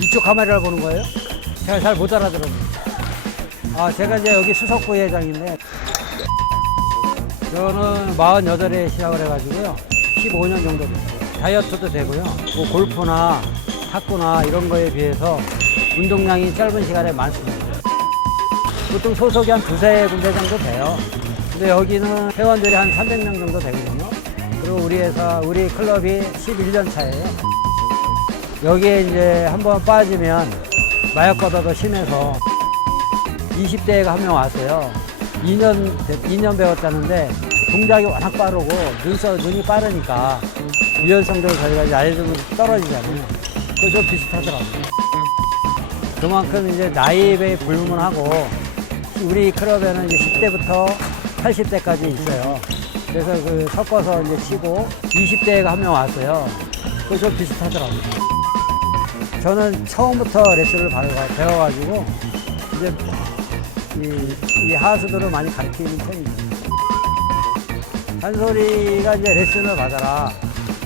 이쪽 카메라를 보는 거예요? 제가 잘 못 알아들었네요. 아, 제가 이제 여기 수석부 회장인데, 저는 48에 시작을 해가지고요. 15년 정도 됐어요. 다이어트도 되고요. 뭐 골프나 탁구나 이런 거에 비해서 운동량이 짧은 시간에 많습니다. 보통 소속이 한 두세 군데 정도 돼요. 근데 여기는 회원들이 한 300명 정도 되거든요. 그리고 우리 회사, 우리 클럽이 11년 차예요. 여기에 이제 한번 빠지면 마약보다 더 심해서 20대가 한 명 왔어요. 2년, 2년 배웠다는데 동작이 워낙 빠르고 눈서, 눈이 빠르니까 유연성도 저희가 나이 들면 떨어지잖아요. 그거 좀 비슷하더라고요. 그만큼 이제 나이에 불문하고 우리 클럽에는 이제 10대부터 80대까지 있어요. 그래서 그 섞어서 이제 치고 20대가 한 명 왔어요. 좀 비슷하더라고요. 저는 처음부터 레슨을 받아 배워가지고 이제 이, 이 하수들을 많이 가르치는 편입니다. 한소리가 이제 레슨을 받아라.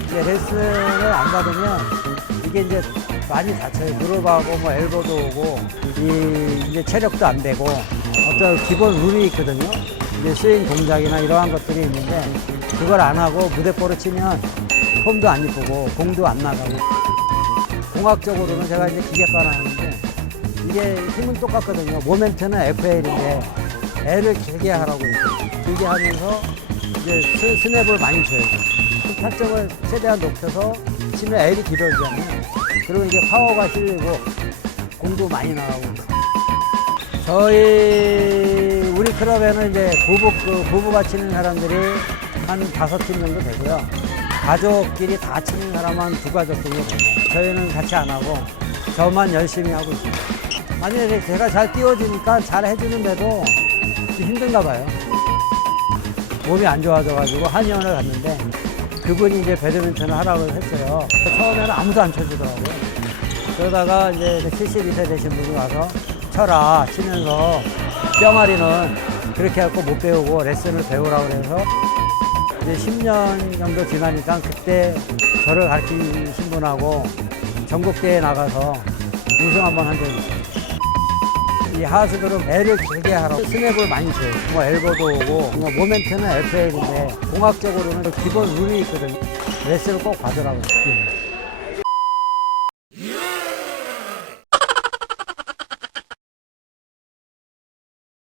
이제 레슨을 안 받으면 이게 이제 많이 다쳐요. 무릎하고 뭐 엘보도 오고 이 이제 체력도 안 되고 어떤 기본 룰이 있거든요. 이제 스윙 동작이나 이러한 것들이 있는데 그걸 안 하고 무대포를 치면 폼도 안 이쁘고 공도 안 나가고 공학적으로는 제가 이제 기계과를 하는데 이게 힘은 똑같거든요. 모멘트는 FL인데 L을 길게 하라고 이렇게 길게 하면서 이제 스, 스냅을 많이 줘야 돼요. 그 타점을 최대한 높여서 치면 L이 길어지잖아요. 그리고 이게 파워가 실리고 공도 많이 나가고. 저희 우리 클럽에는 이제 부부 그 부부가 치는 사람들이 한 다섯 팀 정도 되고요. 가족끼리 다 치는 사람 한두 가족 정도 됩니다. 저희는 같이 안 하고 저만 열심히 하고 있습니다. 만약에 제가 잘 띄워주니까 잘 해주는데도 좀 힘든가 봐요. 몸이 안 좋아져가지고 한의원을 갔는데 그분이 이제 배드민턴을 하라고 했어요. 처음에는 아무도 안 쳐주더라고요. 그러다가 이제 72세 되신 분이 와서 쳐라 치면서 뼈마리는 그렇게 해갖고 못 배우고 레슨을 배우라고 그래서 이제 10년 정도 지나니까 그때 저를 가르치신 분하고 전국대회에 나가서 우승 한번 한 적이 있어요. 이 하수들은 애를 길게 하라고 스냅을 많이 줘요. 뭐 엘보도 오고 뭐 모멘트는 FL인데 공학적으로는 기본 룰이 있거든요. 레슨을 꼭 받으라고. 예.